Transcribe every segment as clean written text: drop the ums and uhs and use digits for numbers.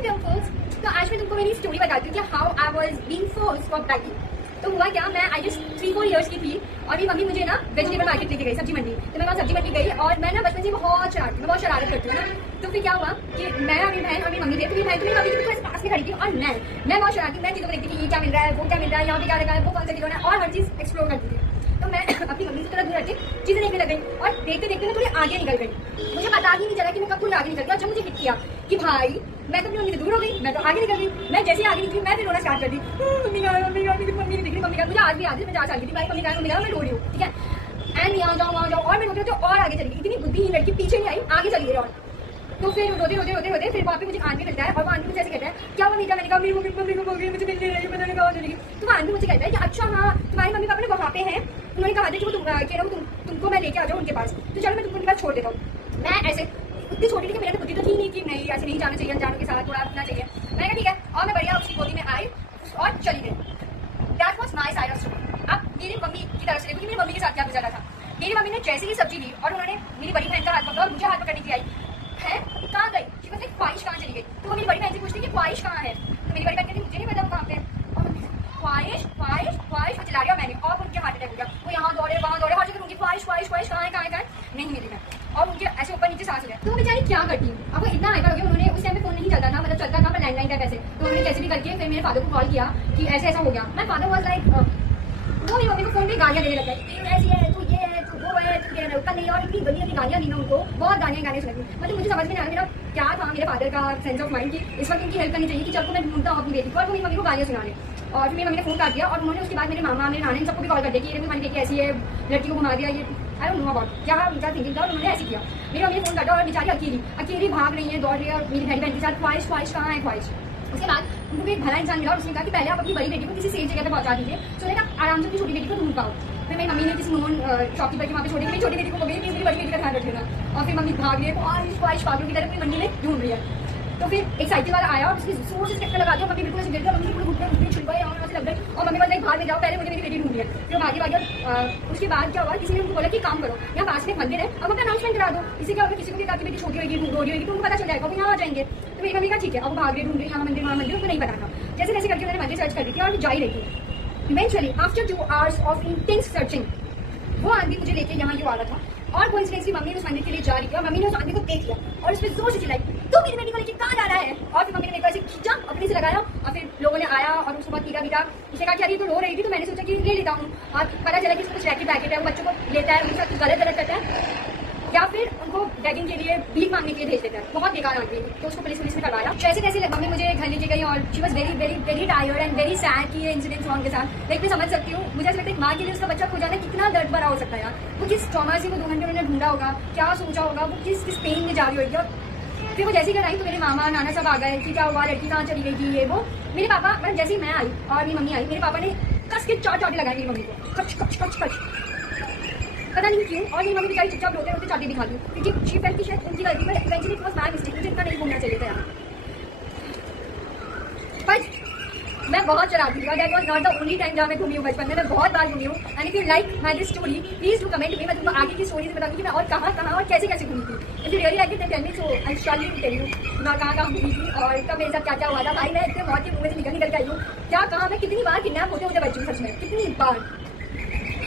हाय terms. तो आज मैं तुमको मेरी स्टोरी बताती हूँ कि how I was being forced for packing. तो हुआ क्या, मैं आई जस्ट 3-4 इयर्स की थी और मेरी मम्मी मुझे ना वेजिटेबल मार्केट लेके गई, सब्जी मंडी। तो मैं वहाँ सब्जी मंडी गई और मैं ना बचपन से बहुत शरारत करती हूँ ना। तो फिर क्या हुआ कि मैं और मेरी बहन और मेरी मम्मी थे, तो मेरी बहन तो मेरी मम्मी के पास में खड़ी थी और मैं बहुत शरारती, मैं चीज़ों को देखती थी, ये क्या मिल रहा है, वो क्या मिल रहा है, यहाँ पे क्या लगा है, वो कौन सा खिलौना है, और हर चीज़ एक्सप्लोर करती थी। तो मैं अपनी मम्मी से थोड़ा दूर हटके चीज़ें देखने लग गई और देखते देखते मैं थोड़ी आगे निकल गई। मुझे पता ही नहीं चला कि मैं कब थोड़ी आगे निकल गई। और जब मुझे हिट किया कि भाई मैं तो अपनी मम्मी से दूर हो गई, मैं तो आगे निकल गई। मैं जैसे आगे निकली मैं फिर रोना स्टार्ट कर दी, मम्मी का मम्मी का मम्मी ने दिख रही, मम्मी का। मुझे आज भी याद है, मैं 4 साल की थी, भाई मम्मी का मैं रो रही हूँ, ठीक है। एंड यहाँ जाओ वहाँ जाओ, और मैं रोते रोते और आगे चली गई। इतनी बुद्धिहीन लड़की पीछे नहीं आई, आगे चली गई। और तो फिर रोते फिर वहाँ पे मुझे आंटी मिलता है और वो आंटी मुझे ऐसे कहता है, क्या मम्मी का, मैंने कहा मेरी मम्मी को मुझे मिल नहीं रही, पता नहीं कहाँ चली गई। तो वो आंटी मुझे कहता है कि अच्छा हाँ तुम्हारी मम्मी पापा ने वहाँ पे हैं, उन्होंने कहा था कि वो तुमको मैं लेके आ जाऊँ उनके पास, तो चलो मैं तुमको उनके पास छोड़ देता हूँ। मैं ऐसे उतनी छोटी थी कि मेरे तो बुद्धि तो थी नहीं कि नहीं ऐसे नहीं जाना चाहिए, अनजानों के साथ थोड़ा रुकना चाहिए। मैंने कहा ठीक है, और मैं बढ़िया उसकी गोदी में आई और चली गई। That was my side of story. अब मेरी मम्मी की तरफ से देखो कि मेरी मम्मी के साथ क्या गुजरा था। मेरी मम्मी ने जैसे ही सब्जी ली और उन्होंने मेरी बड़ी बहन का हाथ पकड़ा और मुझे हाथ पकड़ने की आई है, कहाँ गई, शी वाज लाइक ख्वाहिश कहाँ चली गई। तो वो मेरी बड़ी बहन से पूछती कि ख्वाहिश कहाँ है। तो मेरी बड़ी बहन कहती मुझे नहीं पता कहाँ पे है। और मम्मी ख्वाहिश ख्वाहिश ख्वाहिश में चला गया मैंने, और उनके हार्ट अटैक हो गया। वो यहाँ दौड़े वहाँ दौड़े, हर जगह उनकी ख्वाहिश ख्वाहिश ख्वाहिश कहाँ है नहीं मिली मैं, और उनके ऐसे ऊपर नीचे सांस हो गया। तो वो बेचारी क्या करती हूँ, आपको इतना हाइपर हो गया। उन्होंने उस टाइम पे फोन नहीं चलता था, मतलब चलता था पर लैंडलाइन टाइप ऐसे। तो उन्होंने कैसे भी करके फिर मेरे फादर को कॉल किया कि ऐसे ऐसा हो गया। मैं फादर वाज लाइक, वो मेरी मम्मी को फोन पे गालियां देने लगा, तू ऐसी है, तू ये है, तू वो है, तू ये है, कल नहीं। और इतनी गंदी गंदी गालियां दी ना उनको, बहुत गालियां सुनाई। मतलब मुझे समझ में नहीं आया मेरा क्या था, मेरे फादर का सेंस ऑफ माइंड की इस वक्त उनकी हेल्प करनी चाहिए कि चल को मैं ढूंढता हूँ अपनी बेटी को, और वो मेरी मम्मी को गालियां सुना रहे। और फिर मेरी मम्मी ने फोन कर दिया और उन्होंने उसके बाद मेरे मामा मेरे नानी सबको भी कॉल कर दिया कि ये तुम्हारी बेटी ऐसी है, लड़की को घुमा दिया, ये आई डोंट नो अबाउट क्या उनका थिंकिंग था। उन्होंने ऐसे किया, मेरी मम्मी ने फोन काटा और बेचारी अकेली भाग रही है, दौड़ रही है और मेरी बहन के साथ ख्वाहिश ख्वाहिश कहाँ है ख्वाहिश। उसके बाद उनको एक भला इंसान मिला और उसने कहा कि पहले आप अपनी बड़ी बेटी को किसी सेफ जगह पे पहुंचा दीजिए, सो दैट आप आराम से अपनी छोटी बेटी को ढूंढ पाओ। फिर मेरी मम्मी ने किसी नोन शॉपकीपर के वहाँ पे छोड़ी, मेरी छोटी बेटी को बोली कि मेरी बड़ी बेटी का ध्यान रखेगा। और फिर मम्मी भाग रही है ख्वाहिश ख्वाहिश पागलों की तरह अपनी मंडी में ढूंढ रही है। तो फिर एक साइकिल वाला आया और उसकी जोर से चक्कर लगा दिया, मम्मी बिल्कुल ऐसे गिर गया, मम्मी पूरे घुटने छुट गए और ऐसे लग गए। और मम्मी बोला बाहर ले जाओ, पहले मुझे मेरी बेटी ढूंढ है। फिर भागी। उसके बाद क्या हुआ, किसी ने उनको बोला कि काम करो, यहाँ पास में एक मंदिर है, अब अपना अनाउंसमेंट करा दो। इससे क्या होगा, किसी को भी कहा कि बेटी छोटी होगी रोडी होगी तो उनको पता चल जाएगा, वो यहाँ आ जाएंगे। तो मेरी मम्मी का ठीक है, अब भाग रही ढूंढ रही, यहाँ मंदिर वहाँ मंदिर, उनको नहीं पता था। जैसे जैसे करके मैंने मंदिर सर्च कर दी थी और जा ही रही थी। Eventually after 2 hours of intense searching वो आदमी मुझे लेके यहाँ क्यों आ रहा था, और कोइंसिडेंटली मम्मी उस मंदिर के लिए जा रही थी और मम्मी ने उस आदमी को देख लिया और उस पर जोर से चिल्लाई, तू मेरी बेटी को लेके कहाँ जा रहा है। और फिर मम्मी ने मेरे को ऐसे खींचा, अपने से लगाया और फिर लोगों ने आया और उसको बहुत पीटा। उसने कहा कि यार ये तो रो रही थी, तो मैंने सोचा कि ले लेता हूँ। और पता चला कि उसको कुछ रैकेट पैकेट है, वो बच्चों को लेता है, उनके साथ गलत करता है या फिर उनको बैगिंग के लिए भीख मांगने के लिए भेज देता है। बहुत बेकार आदमी। तो उसको पुलिस ने करवाया। जैसे तैसे मम्मी मुझे घर लेके गई और she was very very very tired and very sad कि ये इंसिडेंट हुआ उनके साथ। लेकिन मैं समझ सकती हूँ, मुझे ऐसा लगता है माँ के लिए उसका बच्चा खो जाना कितना दर्द भरा हो सकता है यार। वो किस ट्रॉमा से वो 2 घंटे उन्होंने ढूंढा होगा, क्या सोचा होगा, वो किस पेन में जा रही होगी। और फिर वो जैसे ही घर आई तो मेरे मामा नाना सब आ गए कि क्या हुआ, लड़की कहाँ चली गई थी, ये वो। मेरे पापा मतलब जैसे ही मैं आई और मेरी मम्मी आई, मेरे पापा ने कस के 4 चाटे लगाए मेरी मम्मी को, कच कच कच कच, पता नहीं क्यों। और मेरी मम्मी बेचारी चुपचाप रोते रोते चाटे दिखा दी क्योंकि शी फेल्ट कि शायद उनकी गलती, पर eventually it was my mistake, मुझे इतना नहीं घूमना चाहिए था यार। पर मैं बहुत चलाती थी, that was not the only time जहाँ मैं घूमी हूँ बचपन में, मैं बहुत बार घूमी हूँ। And if you like my this story please do comment me, मैं तुमको आगे की स्टोरी बताऊंगी कि मैं और कहाँ और कैसे घूमी थी। If you really like it then tell me, so I shall you tell you मैं कहाँ घूमी थी और कब मेरे साथ क्या क्या हुआ था। भाई मैं इतने मौत के मुंह से निकल के आई हूँ, क्या कहाँ मैं कितनी बार किडनैप होते हुए बच्ची हूँ, सच में कितनी बार।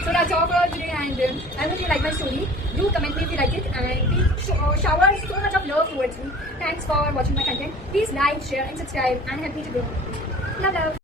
So that's all for today, and I hope you like my story. Do comment me if you like it, and please shower so much of love towards me. Thanks for watching my content. Please like, share, and subscribe, and help me to grow. Love.